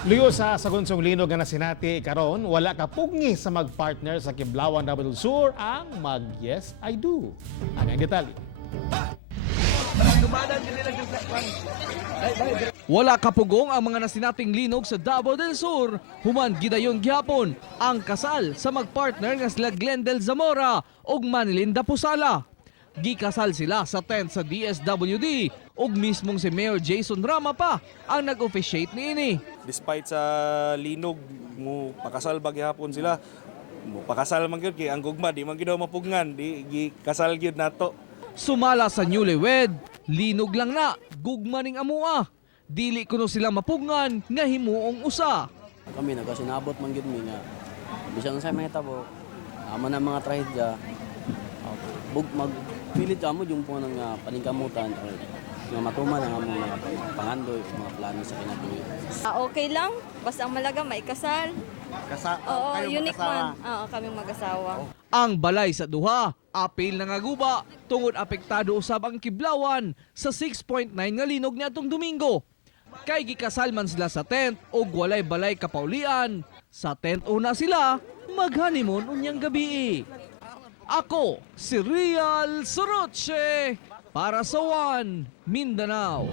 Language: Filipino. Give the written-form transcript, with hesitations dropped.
Liyo sa sagunsong linog nga nasinati karon, wala ka pugni sa magpartner sa Kiblawan Double Sur ang mag-Yes I Do. Ang detalye. Wala kapugong ang mga nasinating linog sa Davao del Sur. Human gidayon gihapon ang kasal sa magpartner nga sila Glendel Zamora ug Manilinda Pusala. Gikasal sila sa tent sa DSWD ug mismong si Mayor Jason Rama pa ang nag-officiate niini. Despite sa linog mo pakasal ba gihapon sila, mo pakasal man gyud kay ang gugma di man gyud mapugngan, di gikasal gyud nato. Sumala sa newlywed, linog lang na, gugma ning amua. Dili kuno sila mapugngan nga himuong usa. Kami nagasinabot man gyud mi nga bisan sa mga tabo ama na mga trahedya magpilit amo yung po ng paningkamutan nga matuman ang among mga pangandoy mga plano sa kinabuhi. Okay lang, basta ang malaga may kasal. Oo, unique man. Oo, kaming mag-asawa. Ang balay sa duha, apil na nga guba, tungod apektado usab ang Kiblawan sa 6.9 nga linog niadtong Domingo. Kay gikasal man sila sa tent o walay balay kapaulian. Sa tent una sila, mag-honeymoon unyang gabi. Ako, si Real Soroche, para sa One Mindanao.